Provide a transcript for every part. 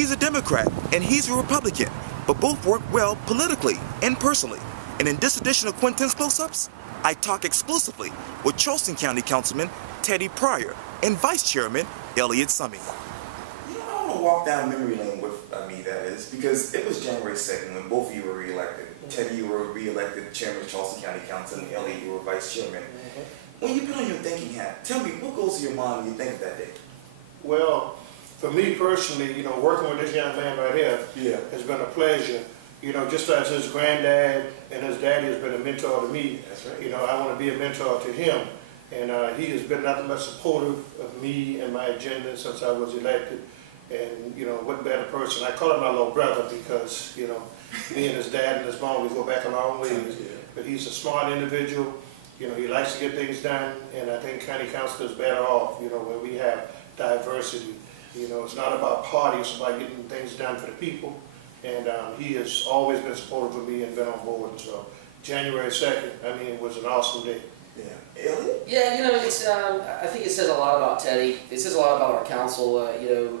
He's a Democrat and he's a Republican, but both work well politically and personally. And in this edition of Quintin's Close-Ups, I talk exclusively with Charleston County Councilman Teddie Pryor and Vice Chairman Elliot Summey. You know, I want to walk down memory lane with me, that is, because it was January 2nd when both of you were re-elected. Teddie, you were re-elected chairman of Charleston County Council, and Elliot, you were vice chairman. When you put on your thinking hat, tell me, what goes to your mind when you think of that day? Well, for me personally, you know, working with this young man right here has been a pleasure. You know, just as his granddad and his daddy has been a mentor to me, that's right. You know, I want to be a mentor to him. And he has been nothing but supportive of me and my agenda since I was elected. And, you know, what better person. I call him my little brother because, you know, me and his dad and his mom, we go back a long ways. But he's a smart individual. You know, he likes to get things done. And I think county council is better off, you know, when we have diversity. You know, it's not about party, it's about getting things done for the people. And he has always been supportive of me and been on board. So January 2nd, I mean, it was an awesome day. Yeah. Elliot? Yeah, you know, it's, I think it says a lot about Teddie. It says a lot about our council, you know,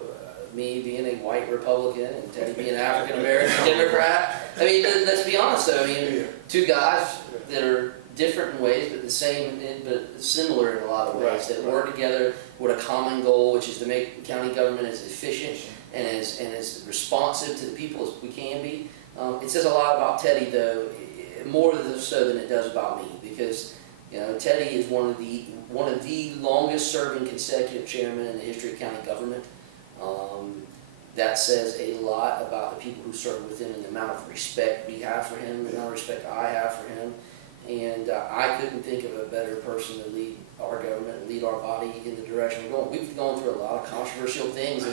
me being a white Republican and Teddie being an African-American Democrat. I mean, let's be honest though, I mean, two guys that are different in ways, but the same, but similar in a lot of ways, that work together with a common goal, which is to make county government as efficient and as responsive to the people as we can be. It says a lot about Teddie though, more so than it does about me, because you know, Teddie is one of the longest serving consecutive chairmen in the history of county government. That says a lot about the people who serve with him and the amount of respect we have for him, the amount of respect I have for him. And I couldn't think of a better person to lead our government and lead our body in the direction we're going. We've gone through a lot of controversial things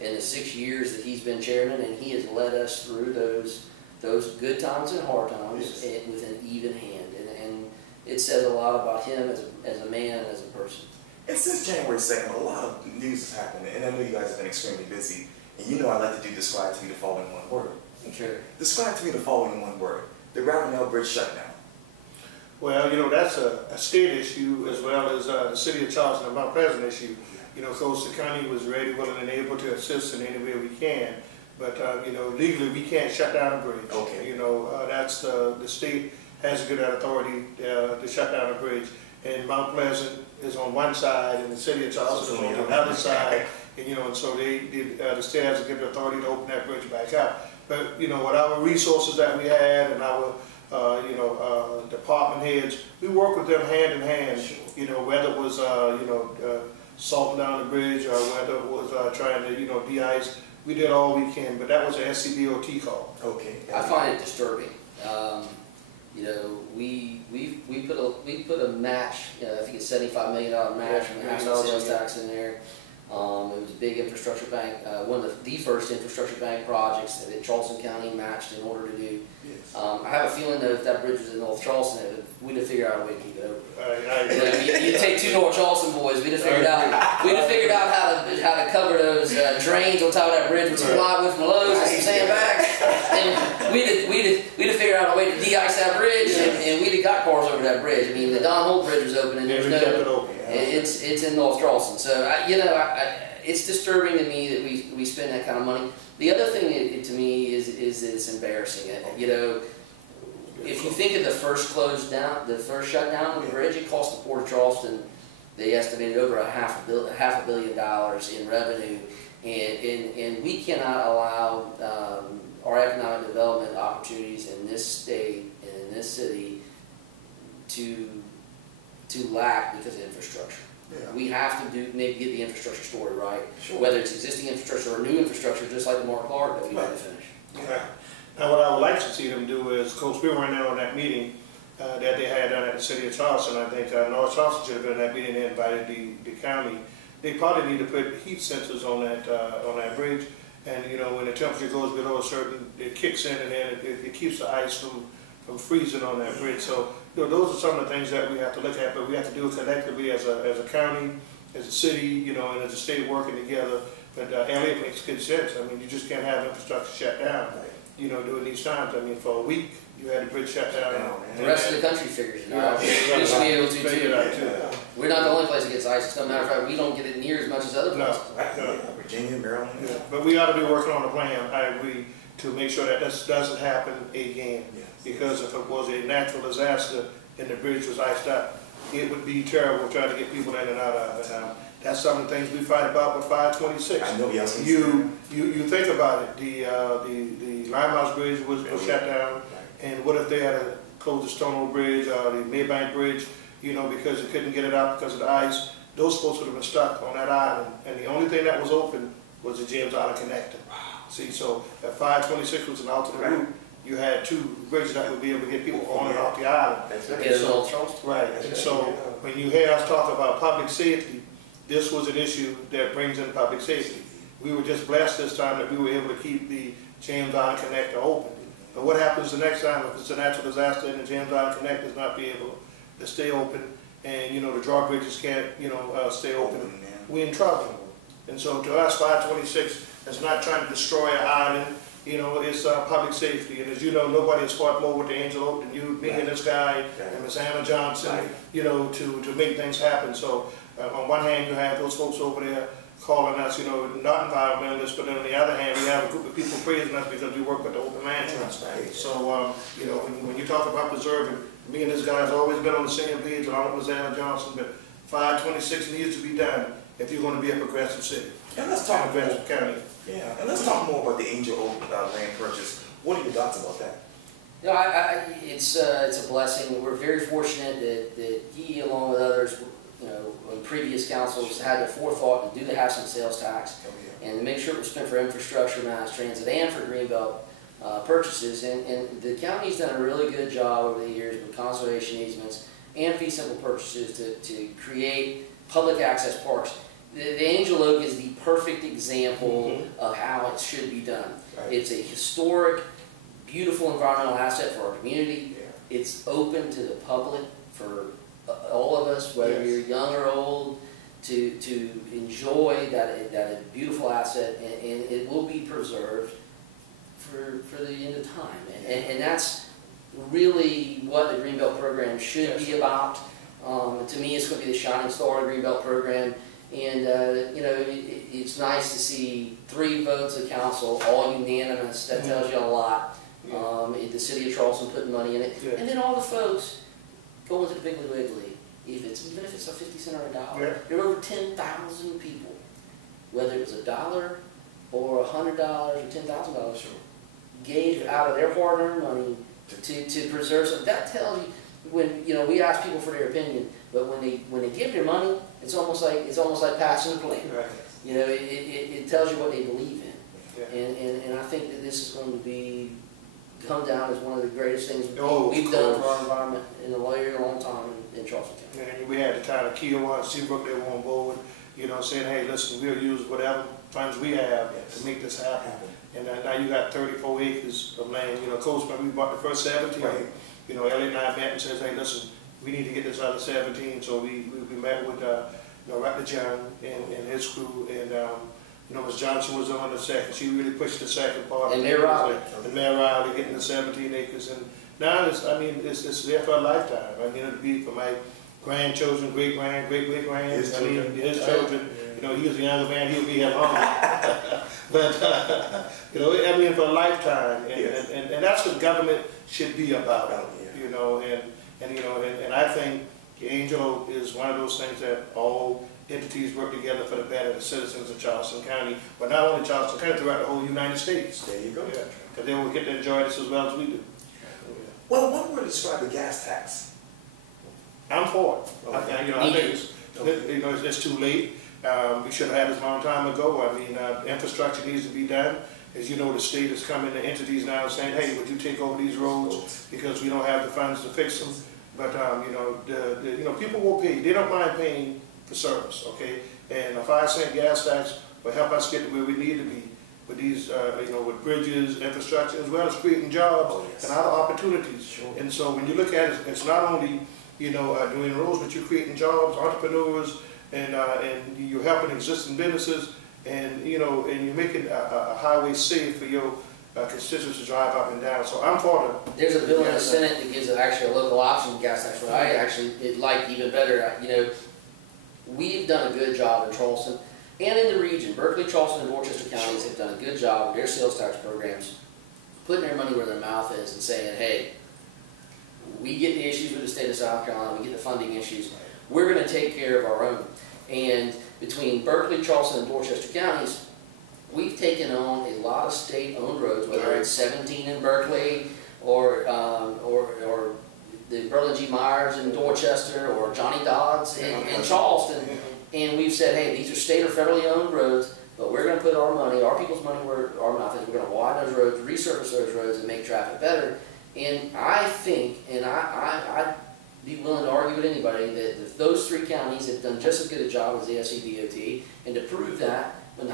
in the 6 years that he's been chairman, and he has led us through those good times and hard times with an even hand. And it says a lot about him as a man and as a person. And since January 2nd, a lot of news has happened, and I know you guys have been extremely busy. And you know I like to do describe to me the following one word. Sure. Describe to me the following one word. The Ravenel Bridge shutdown. Well, you know, that's a state issue as well as the city of Charleston and Mount Pleasant issue. You know, because the county was ready, willing, and able to assist in any way we can. But, you know, legally we can't shut down a bridge. Okay. You know, that's the state has to get that authority to shut down a bridge. And Mount Pleasant is on one side and the city of Charleston is on the other side. And, you know, and so the state has to give the authority to open that bridge back up. But, you know, with our resources that we had and our you know, department heads, we work with them hand in hand, you know, whether it was, you know, salting down the bridge or whether it was trying to, you know, de-ice. We did all we can, but that was an SCDOT call. Okay. I find it disturbing. You know, we put a match, I think it's $75 million match from the national sales tax in there. It was a big infrastructure bank, one of the first infrastructure bank projects that Charleston County matched in order to do. Yes. I have a feeling that if that bridge was in North Charleston, we'd have figured out a way to keep it open. You take two North Charleston boys, we'd have figured out how to cover those drains on top of that bridge with some plywood from Lowe's and some sandbags, and we'd have figured out a way to de-ice that bridge, and we'd have got cars over that bridge. I mean, the Don Holt Bridge was open, and there's no. It's in North Charleston, so you know, it's disturbing to me that we spend that kind of money. The other thing to me is that it's embarrassing. You know, if you think of the first shutdown of the bridge, it cost the Port of Charleston, they estimated over $500 million in revenue, and we cannot allow our economic development opportunities in this state and in this city to lack because of infrastructure. Yeah. We have to maybe get the infrastructure story right, whether it's existing infrastructure or new infrastructure, just like the Mark Clark that we didn't finish. Okay. Now, what I would like to see them do is, of course, we weren't there on that meeting that they had down at the city of Charleston. I think North Charleston should have been at that meeting. They invited the county. They probably need to put heat sensors on that bridge, and you know, when the temperature goes below a certain, it kicks in, and then it keeps the ice from freezing on that bridge. So you know, those are some of the things that we have to look at, but we have to do it collectively as a county, as a city, you know, and as a state working together. But Elliot makes good sense. I mean, you just can't have infrastructure shut down, you know, during these times. I mean, for a week, you had the bridge shut down. The rest of the country figures it out. We should be able to too. We're not the only place that gets ice. As a matter of fact, we don't get it near as much as other places. No. Virginia, Maryland. Yeah. But we ought to be working on a plan, I agree, to make sure that this doesn't happen again. Yes. Because if it was a natural disaster and the bridge was iced up, it would be terrible trying to get people in and out of it. That's some of the things we fight about with 526. I know, yes. You think about it, the Limehouse Bridge was shut down, Right. and what if they had to close the Stonewall Bridge or the Maybank Bridge, you know, because they couldn't get it out because of the ice? Those folks would have been stuck on that island, and the only thing that was open was the James Island connector. Wow. See, so if 526 was an alternate route, you had two bridges that would be able to get people on and off the island. That's Get right. it all Charleston. Right, and so when you hear us talk about public safety, this was an issue that brings in public safety. We were just blessed this time that we were able to keep the James Island connector open. But what happens the next time if it's a natural disaster and the James Island connector is not be able to stay open, and you know the drawbridges can't stay open? We're in trouble. And so to us, 526 is not trying to destroy an island. You know, it's public safety. And as you know, nobody has fought more with the Angel Oak than you, me, and this guy, and Miss Anna Johnson, you know, to make things happen. So on one hand, you have those folks over there calling us, you know, not environmentalists, but then on the other hand, we have a group of people praising us because we work with the Open Land Trust. So, you know, when you talk about preserving, me and this guy has always been on the same page along with Miss Anna Johnson, but 526 needs to be done if you're going to be a progressive city. And let's talk progressive county. Yeah, and let's talk more about the Angel Oak land purchase. What are your thoughts about that? You know, it's a blessing. We're very fortunate that he, along with others, you know, in previous councils, had the forethought to do the house and sales tax and to make sure it was spent for infrastructure, mass transit, and for greenbelt purchases. And the county's done a really good job over the years with conservation easements and fee simple purchases to create public access parks. The Angel Oak is the perfect example of how it should be done. Right. It's a historic, beautiful environmental asset for our community. Yeah. It's open to the public for all of us, whether you're young or old, to enjoy that beautiful asset, and it will be preserved for the end of time. And that's really what the Greenbelt program should be about. To me, it's going to be the shining star of the Greenbelt program. And, you know, it's nice to see 3 votes of council, all unanimous. That tells you a lot. The city of Charleston putting money in it. And then all the folks going to the Piggly Wiggly. Even if it's a 50 cent or $1. There were over 10,000 people, whether it was $1 or $100 or $10,000, gave out of their hard-earned money to preserve something. That tells you, when you know we ask people for their opinion, but when they give their money, it's almost like passing the plane. Right. You know, it tells you what they believe in, and I think that this is going to come down as one of the greatest things we've done for our environment in a very long time in Charleston County. And we had the town of Kiowa and Seabrook, they were on board, you know, saying, hey, listen, we'll use whatever funds we have to make this happen. And now you got 34 acres of land. You know, Coachman, we bought the first 17. You know, Elliot and I met and says, hey, listen, we need to get this other 17. So we met with, you know, Raptor John and his crew, and you know, Ms. Johnson was on the second. She really pushed the second part. And Mayor Riley. And Mayor Riley getting the 17 acres. And now it's there for a lifetime. I mean, it'll be for my grandchildren, great-great-grands. His children. You know, he was a younger man, he'll be at home. But, you know, I mean, for a lifetime. And that's what government should be about. You know, and I think the Angel is one of those things that all entities work together for the better of the citizens of Charleston County, but not only Charleston County, throughout the whole United States. There you go. Yeah, because they will get to enjoy this as well as we do. Well, one word to describe the gas tax. I'm for it. I think it's too late. We should have had this a long time ago. I mean, infrastructure needs to be done. As you know, the state is coming to entities now saying, hey, would you take over these roads because we don't have the funds to fix them. But, you know, people will pay. They don't mind paying for service, okay? And a 5-cent gas tax will help us get to where we need to be with these, you know, with bridges, infrastructure, as well as creating jobs and other opportunities. And so when you look at it, it's not only, you know, doing roads, but you're creating jobs, entrepreneurs, and you're helping existing businesses, and, you know, and you're making a highway safe for your constituents to drive up and down. So I'm for it. There's a bill in the Senate that gives it actually a local option gas tax, but I actually like even better. You know, we've done a good job in Charleston. and in the region, Berkeley, Charleston, and Dorchester counties have done a good job with their sales tax programs, putting their money where their mouth is and saying, hey, we get the issues with the state of South Carolina, we get the funding issues, we're going to take care of our own. And between Berkeley, Charleston, and Dorchester counties, we've taken on a lot of state-owned roads, whether it's 17 in Berkeley, or the Berlin G. Myers in Dorchester, or Johnny Dodds in Charleston. And we've said, hey, these are state or federally owned roads, but we're going to put our money, our people's money where our mouth is. We're going to widen those roads, resurface those roads, and make traffic better. And I think, and I'd be willing to argue with anybody, that those three counties have done just as good a job as the SCDOT. And to prove that, when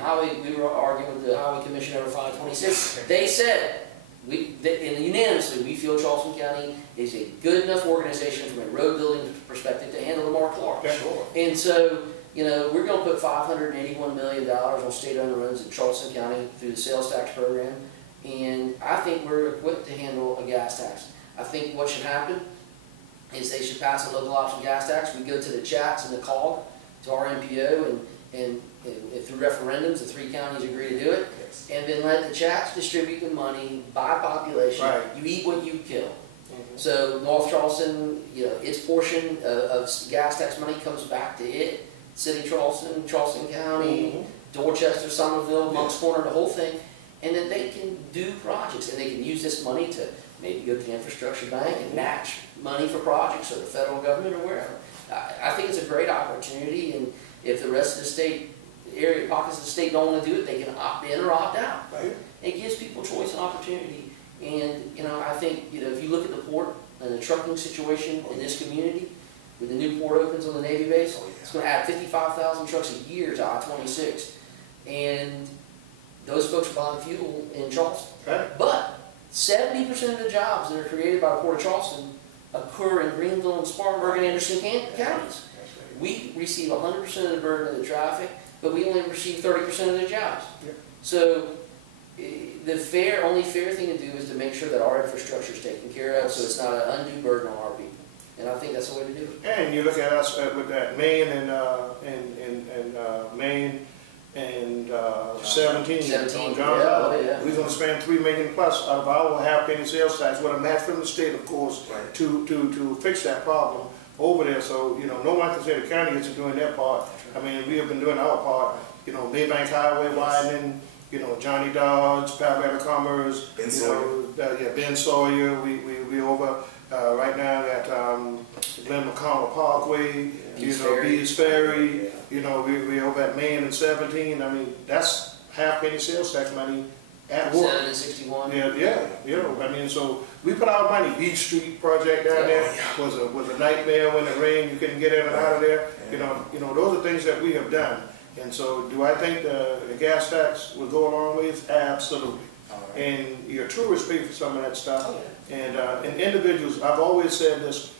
we were arguing with the Highway Commission over 526, they said, and unanimously, we feel Charleston County is a good enough organization from a road building perspective to handle Lamar Clark. Sure. And so, you know, we're going to put $581 million on state-owned roads in Charleston County through the sales tax program. And I think we're equipped to handle a gas tax. I think what should happen is they should pass a local option gas tax. We go to the chats and the COG, to our MPO, and through referendums, the three counties agree to do it. Yes. And then let the chats distribute the money by population. Right. You eat what you kill. So North Charleston, you know, its portion of gas tax money comes back to it. City of Charleston, Charleston County, Dorchester, Somerville, Moncks Corner, the whole thing. And then they can do projects, and they can use this money to maybe go to the infrastructure bank and match money for projects, or the federal government, or wherever. I think it's a great opportunity, and if the rest of the state, pockets of the state don't want to do it, they can opt in or opt out. Right. It gives people choice and opportunity. And, you know, I think, you know, if you look at the port and the trucking situation in this community, when the new port opens on the Navy base, it's going to add 55,000 trucks a year to I-26. And those folks are buying fuel in Charleston. Right. But 70% of the jobs that are created by the Port of Charleston occur in Greenville and Spartanburg and Anderson counties. We receive 100% of the burden of the traffic, but we only receive 30% of the jobs. Yep. So the only fair thing to do is to make sure that our infrastructure is taken care of, so it's not an undue burden on our people. And I think that's the way to do it. And you look at us with that Maine and Maine and 17 17, on John yeah. We're going to spend $3 million plus out of our half-penny sales tax with a match from the state, of course, Right. to fix that problem over there. So, you know, no one can say the county isn't doing their part. I mean, we have been doing our part. You know, Maybank Highway widening, you know, Johnny Dodds, Panorama Commerce, Ben Sawyer. Ben Sawyer. We over right now at Glen McConnell Parkway, Bees Ferry. Yeah. You know, we over at Maine and 17. I mean, that's half-penny sales tax money at work. 7 and 61. Yeah. You know, I mean, so we put our money. Beach Street project down there was a nightmare when it rained. You couldn't get in and out of there. Yeah. You know, those are things that we have done. And so, do I think the gas tax will go a long ways? Absolutely. Right. And your tourists pay for some of that stuff. Oh, yeah. And individuals, I've always said this,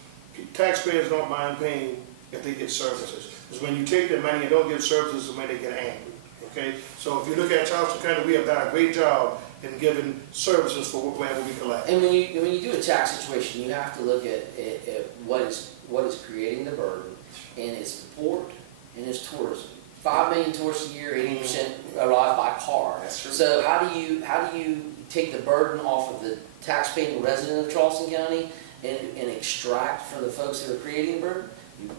taxpayers don't mind paying if they get services. Because when you take their money and don't get services, is when they get angry. Okay? So if you look at Charleston County, we have done a great job in giving services for whatever we collect. And when you do a tax situation, you have to look at what is creating the burden, and it's the port and it's tourism. 5 million tourists a year, 80% arrive by car. That's true. So how do you take the burden off of the tax-paying resident of Charleston County and extract from the folks that are creating the burden?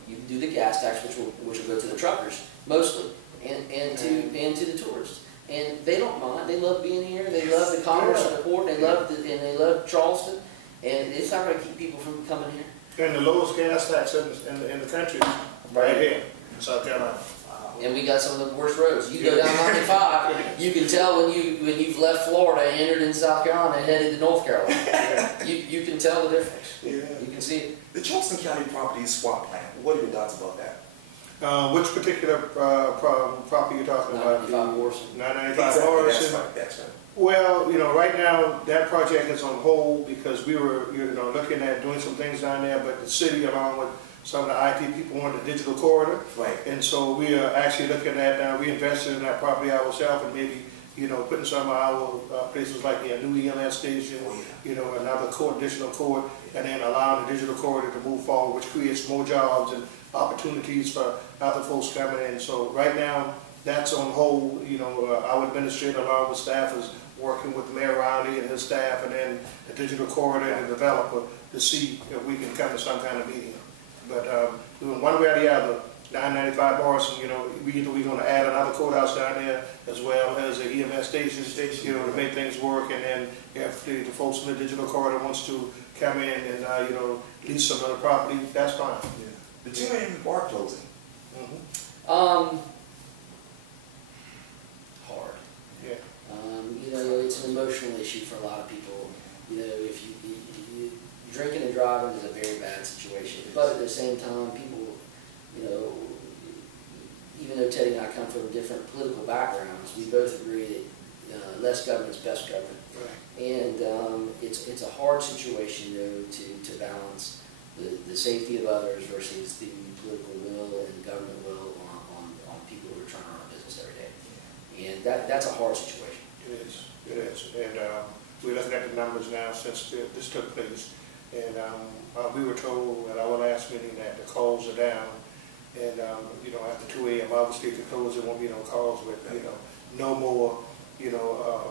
You do the gas tax, which will go to the truckers mostly, and to the tourists. And they don't mind. They love being here. They love the commerce of the port. They love Charleston. And it's not going to keep people from coming here. And the lowest gas tax in the country, right here in South Carolina. And we got some of the worst roads. You go down 95, you can tell when you've left Florida and entered in South Carolina and headed to North Carolina. You can tell the difference. Yeah. You can see it. The Charleston County property swap plan. What are your thoughts about that? Which particular property you're talking about? 995 Morrison. 995 Morrison. That's right. Well, you know, right now that project is on hold because we were, looking at doing some things down there, but the city, along with some of the IT people, wanted a digital corridor. Right. And so we are actually looking at we invested in that property ourselves, and maybe putting some of our places like the new EMS station, another additional court, and then allowing the digital corridor to move forward, which creates more jobs and opportunities for other folks coming in. So right now, that's on hold. You know, our administrator along with staff is working with Mayor Riley and his staff, and then the digital corridor and the developer to see if we can come to some kind of meeting. But doing one way or the other, 995 Morrison, you know, we're going to add another courthouse down there as well as an EMS station, you know, to make things work. And then if the folks in the digital corridor wants to come in and, you know, lease some other property, that's fine. Yeah. The gym and bar closing. Hard. Yeah. You know, it's an emotional issue for a lot of people. You know, if you drinking and driving is a very bad situation. But at the same time, people, you know, even though Teddie and I come from different political backgrounds, we both agree that less government is best government. Right. And it's a hard situation, though, to balance the safety of others versus the political will and government will on people who are trying to run a business every day. And that's a hard situation. It is. It is. And we're looking at the numbers now since this took place. And we were told at our last meeting that the calls are down. And, you know, after 2 a.m., obviously, if it closes, there won't be no calls, but, you know, no more, you know,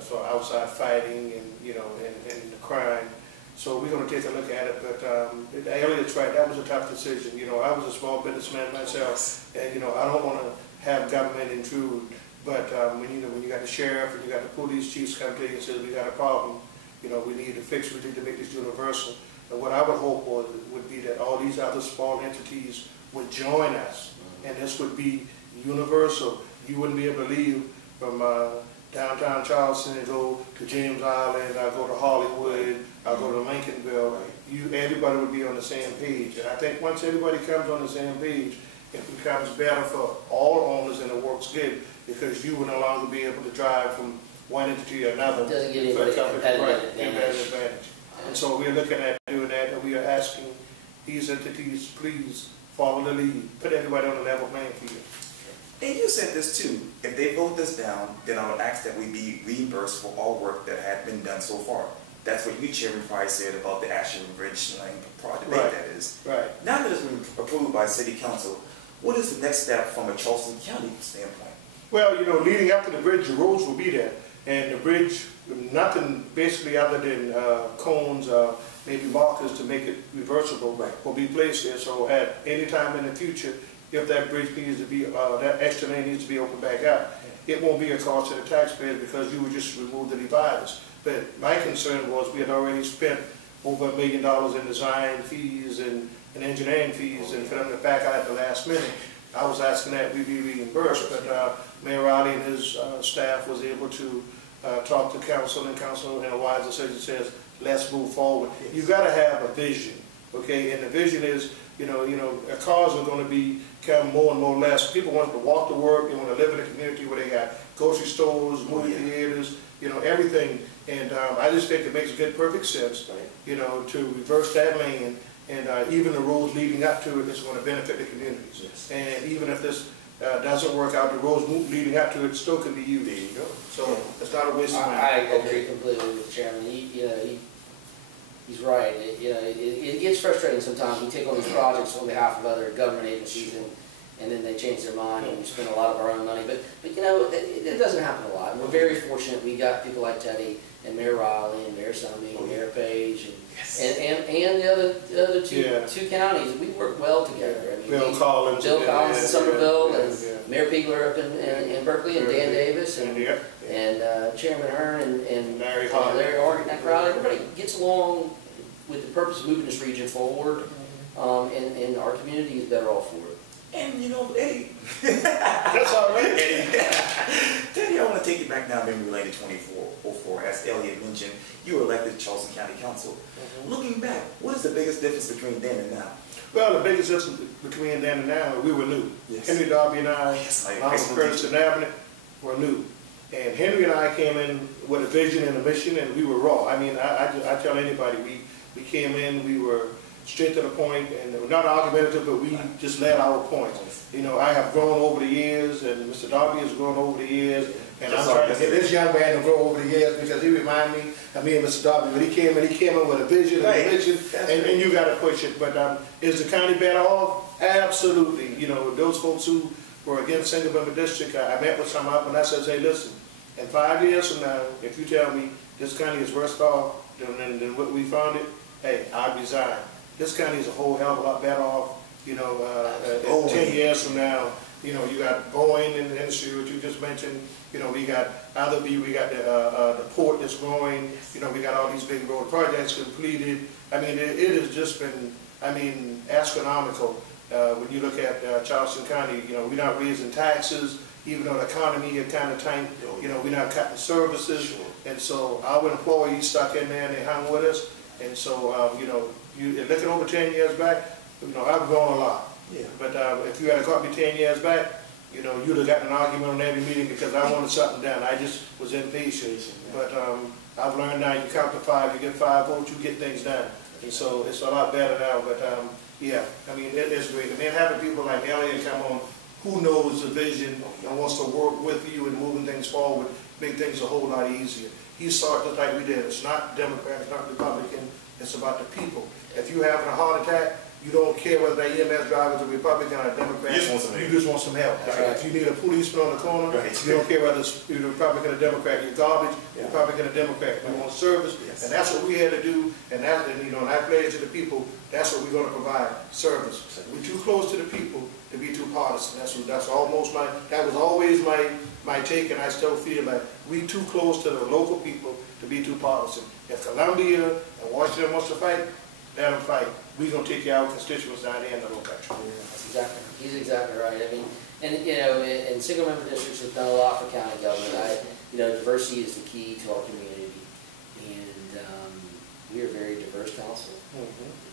sort of outside fighting and, you know, and the crime. So we're going to take a look at it. But Elliot's right, that was a tough decision. You know, I was a small businessman myself, and, you know, I don't want to have government intrude. But when you got the sheriff and you got the police chiefs come to you and say, we got a problem, you know, we need to fix, we need to make this universal. And what I would hope would be that all these other small entities would join us, and this would be universal. You wouldn't be able to leave from downtown Charleston and go to James Island, I'll go to Hollywood, I'll go to Lincolnville. Everybody would be on the same page. And I think once everybody comes on the same page, it becomes better for all owners and it works good, because you would no longer be able to drive from one entity to another. It doesn't give anybody a competitive advantage. And so we're looking at doing that, and we are asking these entities, please follow the lead, put everybody on a level playing field. And you said this too, if they vote this down, then I would ask that we be reimbursed for all work that had been done so far. That's what you, Chairman Pryor, said about the Ashland Bridge Lane project, Right. that is. Right. Now that it's been approved by City Council, what is the next step from a Charleston County standpoint? Well, you know, leading up to the bridge, the roads will be there. And the bridge, nothing basically other than cones, maybe markers to make it reversible, will be placed there. So at any time in the future, if that bridge needs to be, that extra lane needs to be opened back up, it won't be a cost to the taxpayers because you would just remove the dividers. But my concern was we had already spent over $1 million in design fees and engineering fees, and for them to back out at the last minute, I was asking that we be reimbursed. But Mayor Riley and his staff was able to talk to council, and council in a wise decision says, let's move forward. You got to have a vision, okay? And the vision is, you know, cars are going to become more and more less. People want to walk to work. They want to live in a community where they got grocery stores, movie theaters, you know, everything. And I just think it makes good, perfect sense, you know, to reverse that lane. And even the roads leading up to it is going to benefit the communities. Yes. And even if this doesn't work out, the roads leading up to it still can be used. There you go. So it's not a waste of money. I agree completely with the chairman. He's right. It gets frustrating sometimes. We take on these projects on behalf of other government agencies, and then they change their mind, and we spend a lot of our own money. But you know, it doesn't happen a lot. And we're very fortunate. We got people like Teddie and Mayor Riley and Mayor Summey and Mayor Page and the other two counties. We work well together. I mean, Bill Collins in Somerville, and Mayor Piegler up in Berkeley, and Dan Davis, and Chairman Hearn and Larry Horgan, that crowd. Everybody gets along with the purpose of moving this region forward, and our community is better off for it. And you know, Eddie, that's all right. Teddie, I want to take you back now memory lane to 2404. As Elliot mentioned, you were elected to Charleston County Council. Looking back, what is the biggest difference between then and now? Well, the biggest difference between then and now, we were new. Yes. Henry Darby and I, Curtis and Abnett, were new. And Henry and I came in with a vision and a mission, and we were raw. I mean, I tell anybody, we came in, we were straight to the point, and we're not argumentative, but we just led our points. You know, I have grown over the years, and Mr. Darby has grown over the years, and I'm trying to get this young man to grow over the years because he reminded me of me and Mr. Darby. When he came in with a vision and a mission, and you got to push it. But is the county better off? Absolutely. You know, those folks who where again, single member district, I met with some up and I said, hey, listen, in 5 years from now, if you tell me this county is worse off than what we found it, hey, I resign. This county is a whole hell of a lot better off, you know, 10 years from now. You know, you got Boeing in the industry, which you just mentioned. You know, we got we got the port that's growing. You know, we got all these big road projects completed. I mean, it has just been, I mean, astronomical. When you look at Charleston County, you know, we're not raising taxes, even though the economy is kind of tight. You know, we're not cutting services. And so our employees stuck in there and they hung with us. And so, you know, looking over 10 years back, you know, I've grown a lot. Yeah. But if you had caught me 10 years back, you know, you'd have gotten an argument on every meeting because I wanted something done. I just was impatient. But I've learned now, you count to 5, you get 5 votes, you get things done. And so it's a lot better now. But yeah, I mean, it's great. And then having people like Elliot come on, who knows the vision and wants to work with you and moving things forward, make things a whole lot easier. He saw it just like we did. It's not Democrat, it's not Republican, it's about the people. If you're having a heart attack, you don't care whether that EMS driver is a Republican or a Democrat. You just want some help. Right. If you need a policeman on the corner, you don't care whether it's a Republican or Democrat. You're garbage, Republican or Democrat. We want service, and that's what we had to do. And that, and, you know, and I pledge to the people, that's what we're going to provide: service. We're too close to the people to be too partisan. That was always my take, and I still feel like we too close to the local people to be too partisan. If Columbia and Washington wants to fight, let them fight. We're going to take our constituents down there in the whole country. Yeah, that's exactly. He's exactly right. I mean, and you know, and single member districts have done a lot for county government. You know, diversity is the key to our community, and we are a very diverse council.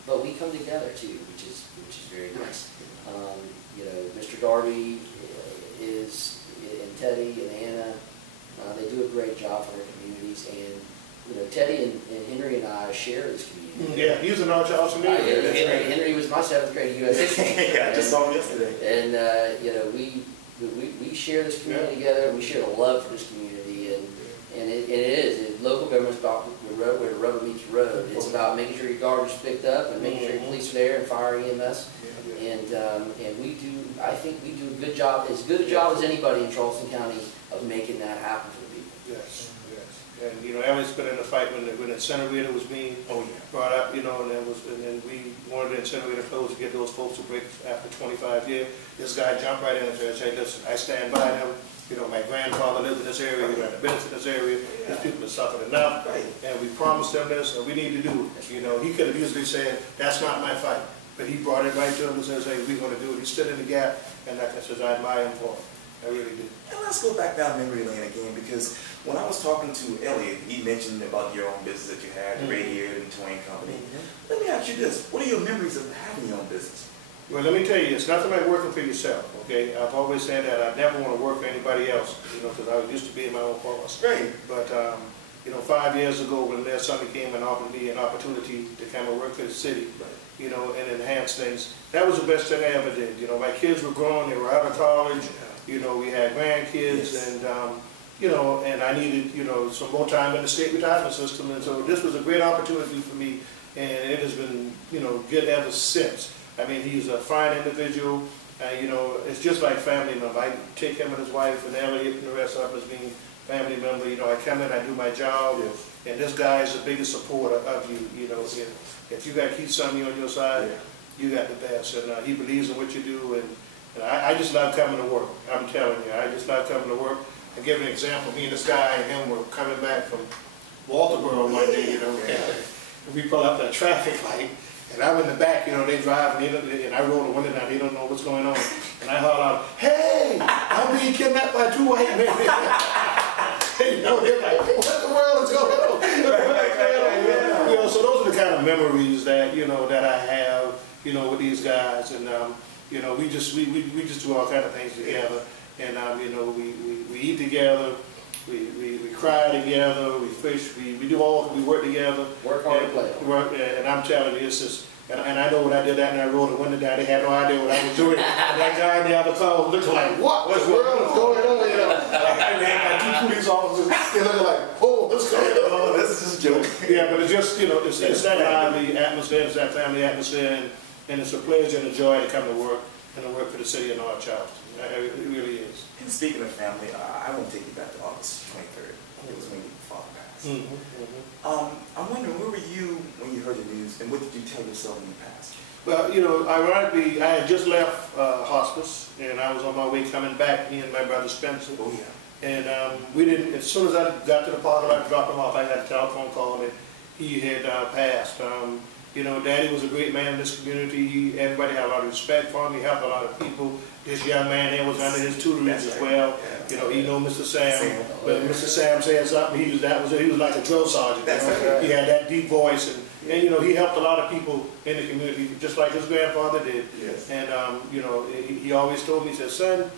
But we come together too, which is very nice. You know, Mr. Darby and Teddie and Anna, they do a great job for their communities, and you know, Teddie and Henry and I share this community. Yeah, he was in North Charleston. Henry was my 7th grade U.S. history. Yeah, I just saw him yesterday. And you know, we share this community together. We share the love for this community, and it is local government's about where the rubber meets the road. It's about making sure your garbage is picked up and making sure your police are there and fire EMS. And we do. I think we do a good job, as good a job as anybody in Charleston County, of making that happen for the people. Yes. And you know, Elliot's been in the fight when the incinerator was being brought up, you know, and then we wanted the incinerator closed to get those folks to break after 25 years. This guy jumped right in and said, listen, I stand by them. You know, my grandfather lived in this area, we got benefits in this area, these people have suffered enough, and we promised them this, and we need to do it. You know, he could have easily said, that's not my fight. But he brought it right to him and says, hey, we're going to do it. He stood in the gap, and like I said, I admire him for it. I really do. And let's go back down memory lane again, because when I was talking to Elliot, he mentioned about your own business that you had, the radio and towing company. Let me ask you this: what are your memories of having your own business? Well, let me tell you, it's nothing like working for yourself. Okay, I've always said that I never want to work for anybody else. You know, because I used to be in my own boss. Right. But you know, 5 years ago, when Mayor Summey came and offered me an opportunity to come and work for the city, you know, and enhance things, that was the best thing I ever did. You know, my kids were grown; they were out of college. You know, we had grandkids, and you know, and I needed, you know, some more time in the state retirement system, and so this was a great opportunity for me, and it has been, you know, good ever since. I mean, he's a fine individual, you know, it's just like family member. I take him and his wife and Elliot and the rest of us being family member. You know, I come in, I do my job, and this guy is the biggest supporter of you. You know, if you got Keith Summey on your side, you got the best, and he believes in what you do, and I just love coming to work. I'm telling you, I just love coming to work. I'll give an example. Me and this guy and him were coming back from Walterboro one day, you know, and we pull up that traffic light, and I'm in the back, you know, they drive, and I roll the window down, they don't know what's going on. And I holler out, hey, I'm being kidnapped by 2 white men. You know, they're like, what the world is going on? You know, so those are the kind of memories that, you know, that I have, you know, with these guys. And you know, we just do all kind of things together, and you know, we eat together, we cry together, we fish, we work together. Work hard and play. And I'm telling you, it's just, and I know when I did that and I rolled the window down, they had no idea what I was doing. And that guy in the other car was looking like, what the world is going on? You know, I had 2 police officers, they looking like, oh, what's going on? Oh, this is just a joke. Yeah, but it's just, you know, it's that lively atmosphere, it's that family atmosphere, and it's a pleasure and a joy to come to work. and the work for the city of North Charleston. It really is. And speaking of family, I want to take you back to August 23rd. It was when your father passed. I'm wondering, where were you when you heard the news, and what did you tell yourself when you passed? Well, you know, ironically, I had just left hospice, and I was on my way coming back, me and my brother Spencer. Oh, yeah. And we didn't, as soon as I got to the parking lot, dropped him off, I got a telephone call that he had passed. You know, Daddy was a great man in this community. Everybody had a lot of respect for him. He helped a lot of people. This young man there was under his tutelage as well. You know, he knew Mr. Sam. But Mr. Sam said something, he was like a drill sergeant. You know? He had that deep voice, and you know, he helped a lot of people in the community, just like his grandfather did. And you know, he always told me, he said, son,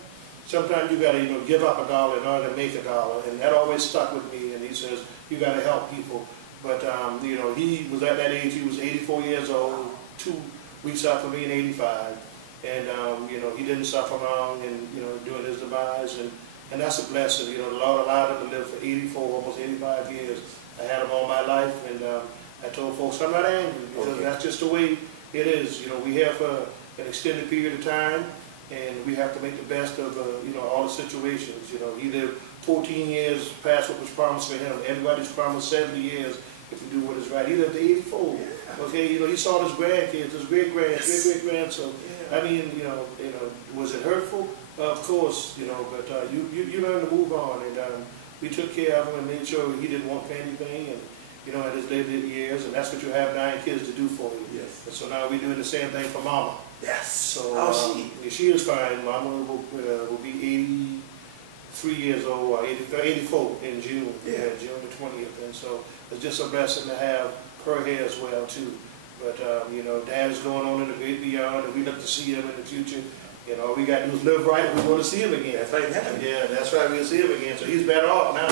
sometimes you got to, you know, give up $1 in order to make $1, and that always stuck with me. And he says, you got to help people. But you know, he was at that age. He was 84 years old, 2 weeks after being 85, and you know, he didn't suffer long, and you know, during his demise, and that's a blessing. You know, the Lord allowed him to live for 84, almost 85 years. I had him all my life, and I told folks I'm not angry, because that's just the way it is. You know, we have an extended period of time, and we have to make the best of you know, all the situations. You know, he lived 14 years past what was promised for him. Everybody's promised 70 years if you do what is right. He lived to 84. Okay, you know, he saw his grandkids, his great-grands. So I mean, you know, was it hurtful? Of course, you know, but you learn to move on, and we took care of him and made sure he didn't want for anything, and you know, at his later years, and that's what you have 9 kids to do for you. And so now we're doing the same thing for Mama. So she is fine. Mama will be 83 years old, or 84 in June, June the 20th, and so it's just a blessing to have her here as well too. But you know, Dad is going on in the great beyond, and we look to see him in the future. You know, we got to do is live right, and we want to see him again. That's right. Yeah, that's right. We'll see him again. So he's better off now.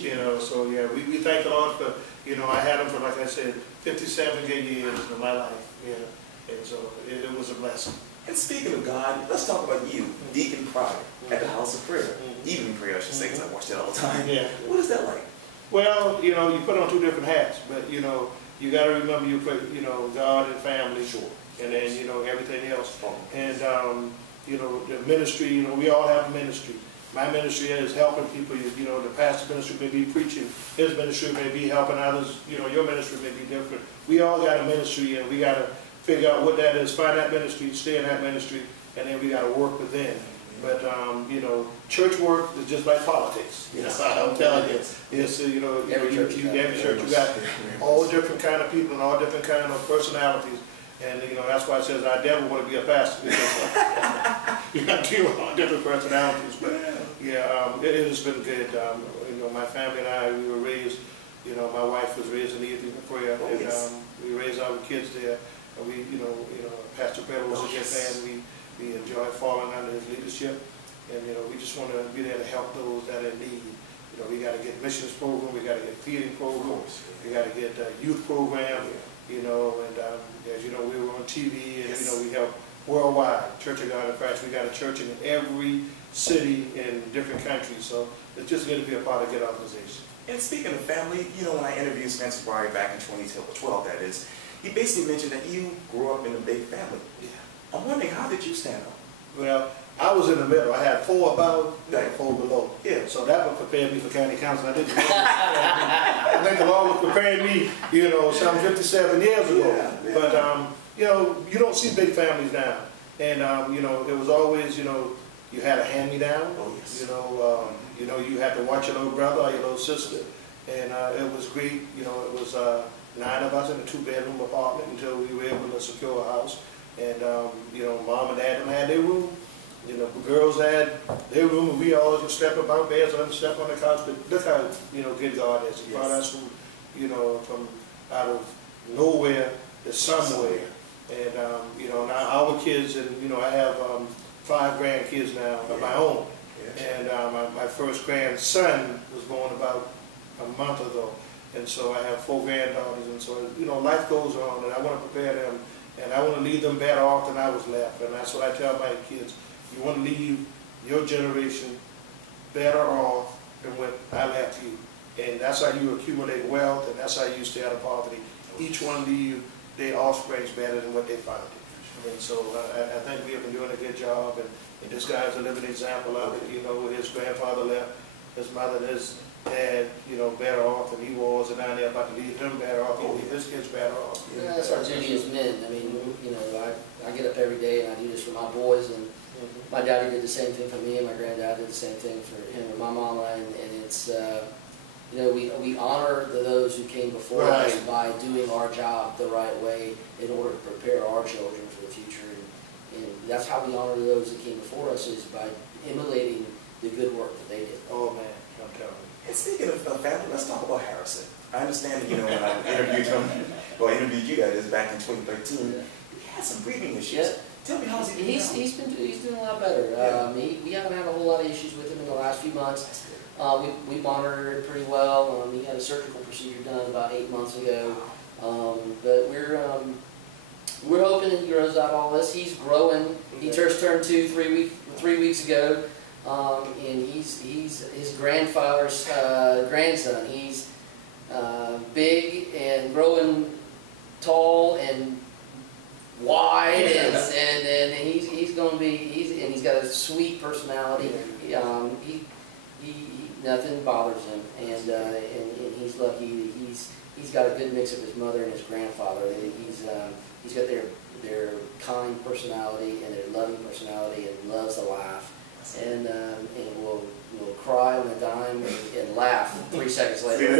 You know, so yeah, we thank the Lord for, you know, I had him for, like I said, 57 good years of my life. Yeah, and so it was a blessing. And speaking of God, let's talk about you, Deacon Pryor, at the House of Prayer. Evening prayer, I should say, because I watch that all the time. What is that like? Well, you know, you put on 2 different hats, but you know, you got to remember you put, you know, God and family, and then, you know, everything else. And you know, the ministry, you know, we all have a ministry. My ministry is helping people. You know, the pastor ministry may be preaching. His ministry may be helping others. You know, your ministry may be different. We all got a ministry, and we got to figure out what that is, find that ministry, stay in that ministry, and then we got to work within. But you know, church work is just like politics. You know, I'm telling you, it's you know, every church you got all different kind of people and all different kind of personalities. And you know, that's why it says I never want to be a pastor, because you got to deal with all different personalities. But yeah, it has been good. You know, my family and I, we were raised. You know, my wife was raised in the evening prayer, and we raised our kids there. And we, you know, Pastor Pedro was a good fan. We enjoy following under his leadership, and you know, we just want to be there to help those that are in need. You know, we got to get missions program, we got to get feeding programs, we got to get youth program. You know, and as you know, we were on TV, and you know, we help worldwide. Church of God in Christ, we got a church in every city in different countries, so it's just going to be a part of a good organization. And speaking of family, you know, when I interviewed Spencer Pryor back in 2012, that is, he basically mentioned that you grew up in a big family. I'm wondering, how did you stand up? Well, I was in the middle. I had 4 above, 4 below. So that would prepare me for county council. I think the Lord was preparing me, you know, some 57 years ago. But, you know, you don't see big families now. And, you know, it was always, you know, you had a hand-me-down. You know, you had to watch your little brother or your little sister. And it was great. You know, it was 9 of us in a 2-bedroom apartment until we were able to secure a house. And, you know, Mom and Dad had their room. You know, the girls had their room, and we always would step up our beds and step on the couch. But look how, you know, good God is. He brought us from, you know, from out of nowhere to somewhere. And, you know, now our kids, and, you know, I have 5 grandkids now of my own. And my first grandson was born about a month ago. And so I have 4 granddaughters. And so, you know, life goes on, and I want to prepare them. And I want to leave them better off than I was left. And that's what I tell my kids. You want to leave your generation better off than what I left you. And that's how you accumulate wealth, and that's how you stay out of poverty. Each one leave their offspring better than what they found it. And so I think we have been doing a good job, and this guy's a living example of it. You know, his grandfather left his mother and his dad, you know, better off than he was, and now they're about to leave him better off, he'll leave his kids better off. Yeah, that's our duty as men. I mean, you know, I get up every day and I do this for my boys, and my daddy did the same thing for me, and my granddad did the same thing for him and my mama, and it's, you know, we honor those who came before us by doing our job the right way in order to prepare our children for the future, and that's how we honor those that came before us, is by emulating the good work that they did. Oh man, I'm telling you. And speaking of family, let's talk about Harrison. I understand that, you know, when I interviewed him, well, I interviewed you guys back in 2013, he had some breathing issues. Yeah. Tell me, how's he doing now? He's doing a lot better. We haven't had a whole lot of issues with him in the last few months. We monitored it pretty well. He had a surgical procedure done about 8 months ago. But we're hoping that he grows out all this. He's growing. He just turned 3 weeks ago. And he's his grandfather's grandson. He's big and growing tall and wide, and he's going to be, he's got a sweet personality. Nothing bothers him, and he's lucky that he's got a good mix of his mother and his grandfather. He's got their kind personality and their loving personality, and loves to laugh. And will cry on a dime and laugh 3 seconds later.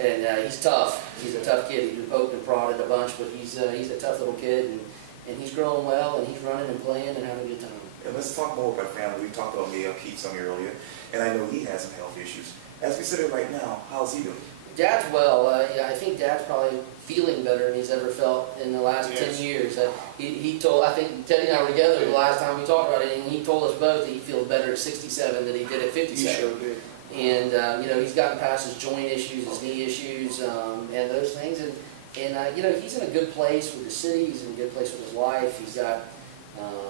And he's tough. He's a tough kid. He's been poked and prodded a bunch, but he's a tough little kid, and he's growing well, and he's running and playing and having a good time. And let's talk more about family. We talked about Keith Summey earlier, and I know he has some health issues. As we sit here right now, how's he doing? Dad's well. Yeah, I think Dad's probably feeling better than he's ever felt in the last 10 years. He told, I think Teddie and I were together the last time we talked about it, and he told us both that he feels better at 67 than he did at 57. He sure did. And you know, he's gotten past his joint issues, his knee issues, and those things. And you know, he's in a good place with the city. He's in a good place with his wife. He's got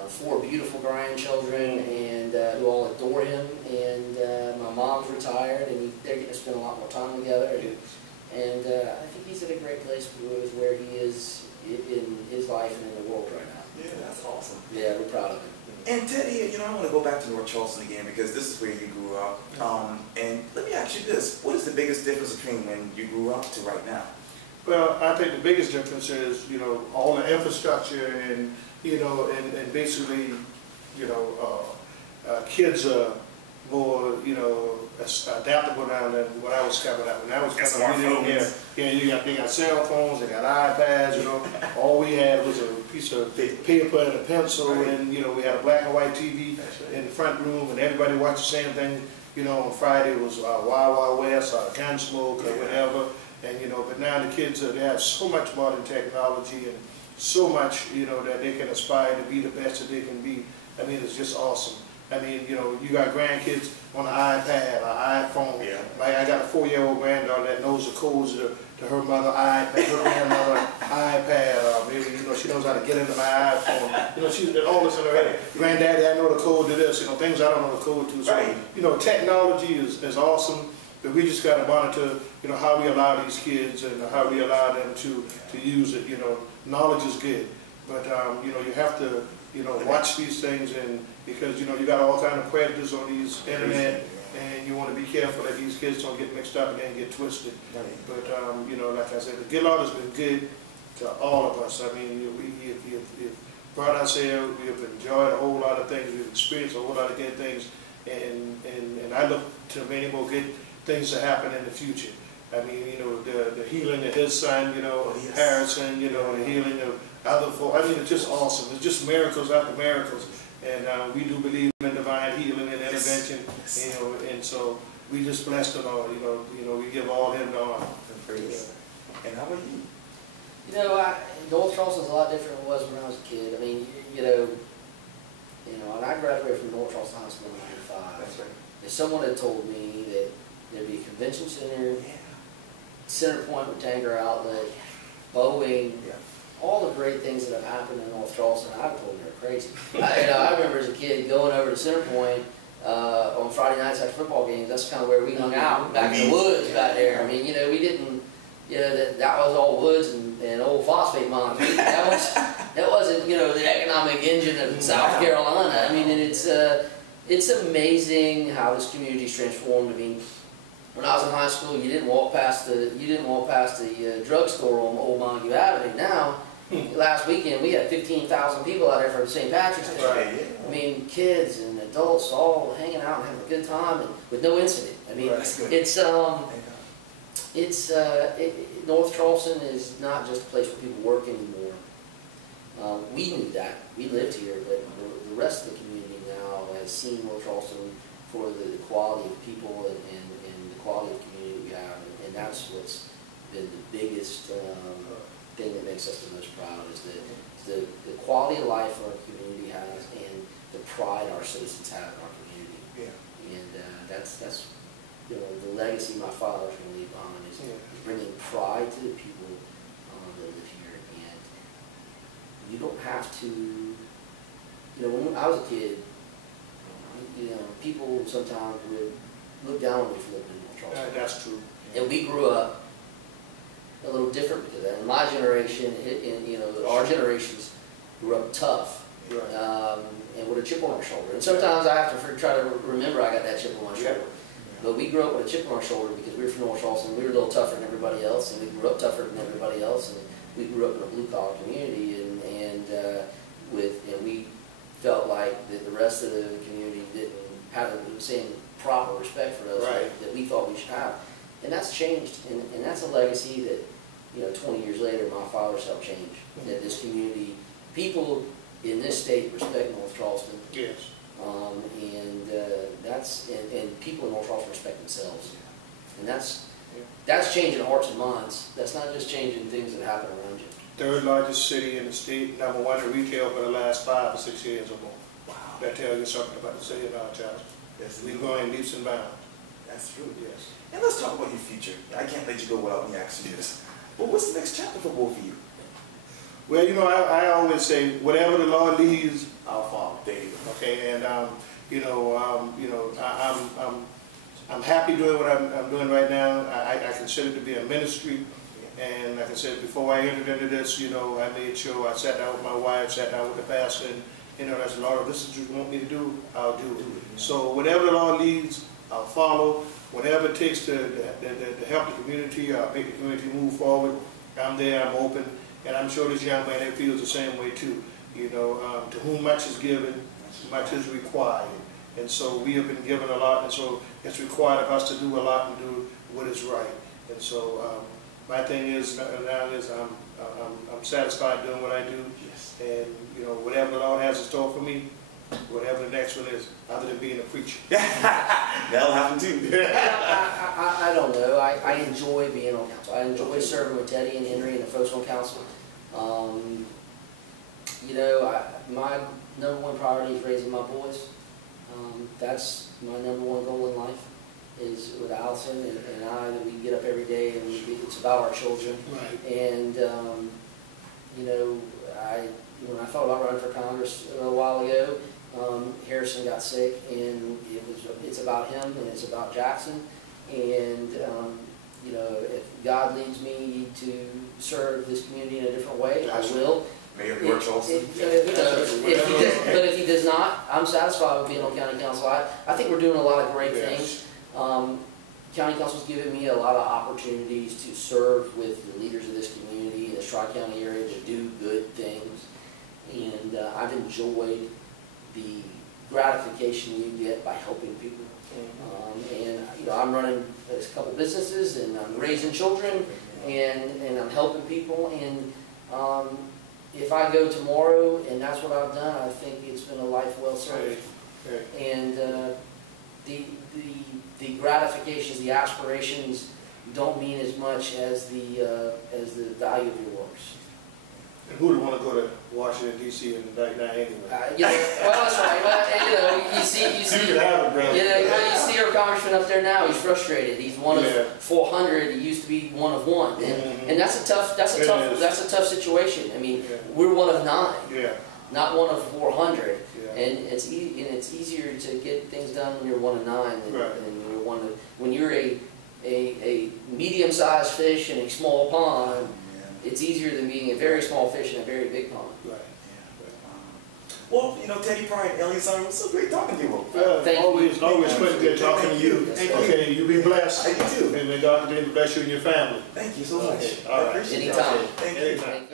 4 beautiful grandchildren, and who all adore him. And my mom's retired, and they're getting to spend a lot more time together. And I think he's in a great place with where he is in his life and in the world right now. Yeah, that's awesome. Yeah, we're proud of him. And Teddie, you know, I want to go back to North Charleston again, because this is where you grew up. And let me ask you this: what is the biggest difference between when you grew up to right now? Well, I think the biggest difference is, you know, all the infrastructure, and you know, and basically, you know, kids are more, you know, adaptable now than when I was coming up. When I was coming up, they got cell phones, they got iPads, you know. All we had was a piece of paper and a pencil, and, you know, we had a black and white TV in the front room, and everybody watched the same thing. You know, on Friday it was Wild Wild West or Gunsmoke or whatever. And, you know, but now the kids, they have so much modern technology and so much, you know, that they can aspire to be the best that they can be. I mean, it's just awesome. I mean, you know, you got grandkids on an iPad, an iPhone. Yeah. Like I got a 4-year-old granddaughter that knows the codes to her mother iPad, her grandmother iPad, or maybe, you know, she knows how to get into my iPhone. You know, she's all this in her head. Granddaddy, I know the code to this, you know, things I don't know the code to. So, you know, technology is awesome, but we just got to monitor, you know, how we allow these kids and how we allow them to use it. You know, knowledge is good, but, you know, you have to, you know, watch these things, and because, you know, you got all kind of predators on these internet, and you want to be careful that these kids don't get mixed up and get twisted. But, you know, like I said, the Get Out has been good to all of us. I mean, we've brought us here, we have enjoyed a whole lot of things, we've experienced a whole lot of good things, and I look to many more good things to happen in the future. I mean, you know, the healing of his son, you know, Harrison, you know, the healing of other folks. I mean, it's just awesome. It's just miracles after miracles. And we do believe in divine healing and intervention, you know, and so we just bless the Lord, you know, we give all him the honor. And how about you? You know, North Charleston's a lot different than it was when I was a kid. I mean, you know, and I graduated from North Charleston High School in '95. That's right. If someone had told me that there'd be a convention center, Center Point with Tanger Outlet, Boeing, all the great things that have happened in North Charleston, I would have told them they're crazy. I remember as a kid going over to Center Point on Friday nights after football games. That's kind of where we hung out, back in the woods back there. I mean, you know, we didn't you know, that was all woods and old phosphate mines. That wasn't, you know, the economic engine of South Carolina. I mean, and it's amazing how this community's transformed. I mean, when I was in high school, you didn't walk past the drugstore on Old Montague Avenue. Now, last weekend we had 15,000 people out there for St. Patrick's Day. Right. I mean, kids and adults all hanging out and having a good time and with no incident. I mean, North Charleston is not just a place where people work anymore. We knew that. We lived here, but the rest of the community now has seen North Charleston for the quality of people and the quality of community we have, and that's what's been the biggest thing that makes us the most proud is the quality of life our community has and the pride our citizens have in our community. Yeah. And that's you know, the legacy my father's going to leave behind is bringing pride to the people that live here. And you don't have to, you know, when I was a kid, you know, people sometimes would look down on me for living in North Charleston. That's true. And we grew up a little different because of that. In my generation, you know, our generations grew up tough. Right. And with a chip on our shoulder. And sometimes I have to try to remember I got that chip on my shoulder. But we grew up with a chip on our shoulder because we were from North Charleston. We were a little tougher than everybody else, and we grew up tougher than everybody else. And we grew up in a blue-collar community, and we felt like that the rest of the community didn't have the same proper respect for us that we thought we should have. And that's changed, and that's a legacy that, you know, 20 years later, my father's helped change. That this community, people in this state respect North Charleston. Yes. And people in North Charleston respect themselves, and that's changing hearts and minds. That's not just changing things that happen around you. Third largest city in the state, #1 in retail for the last 5 or 6 years or more. Wow. That tells you something about the city of Charleston. Yes, We're going leaps and bounds. that's true. Yes. And let's talk about your future. I can't let you go without me asking you this. But what's the next chapter for both of you? Well, you know, I always say, whatever the Lord leads, I'll follow. There you go. Okay, and I'm happy doing what I'm doing right now. I consider it to be a ministry, and like I said before I entered into this, you know, I made sure I sat down with my wife, sat down with the pastor, and you know, I said, Lord, if this is what you want me to do, I'll do it. So whatever the Lord leads, I'll follow. Whatever it takes to help the community, make the community move forward, I'm there, I'm open, and I'm sure this young man feels the same way too. You know, to whom much is given, much is required. And so we have been given a lot, and so it's required of us to do a lot and do what is right. And so my thing is now is I'm satisfied doing what I do, and you know, whatever the Lord has in store for me, whatever the next one is, other than being a preacher. That'll happen too. I don't know. I enjoy being on council. I enjoy serving with Teddie and Henry and the folks on council. You know, my #1 priority is raising my boys. That's my #1 goal in life, is with Allison and I, that we get up every day and it's about our children. Right. And, you know, when I thought about running for Congress a while ago, Harrison got sick, and it's about him and it's about Jackson. And, you know, if God leads me to serve this community in a different way, I will. Mayor of North Charleston. But if he does not, I'm satisfied with being on county council. I think we're doing a lot of great things. County council's given me a lot of opportunities to serve with the leaders of this community in the Tri-County area to do good things. And I've enjoyed the gratification you get by helping people. And you know, I'm running a couple businesses, and I'm raising children, and I'm helping people. And if I go tomorrow and that's what I've done, I think it's been a life well served. And the gratifications, the aspirations, don't mean as much as the value of your works. And who would want to go to Washington D.C. and right now anyway? You know, well, that's right. Well, you know, you see, You can have it, bro. you know, you see our congressman up there now. He's frustrated. He's one of 400. He used to be one of one, and that's a tough situation. I mean, we're one of 9, not one of 400, and it's easier to get things done when you're one of 9 than you're when you're a a medium-sized fish in a small pond, it's easier than being a very small fish in a very big pond. Right. Well, you know, Teddie Pryor Elliot Summey, it was so great talking to you. Always Quintin, good talking to you. Okay, you be blessed. I do too. And may God continue to bless you and your family. Thank you so much. Okay, all right. Anytime. Thank you. Anytime.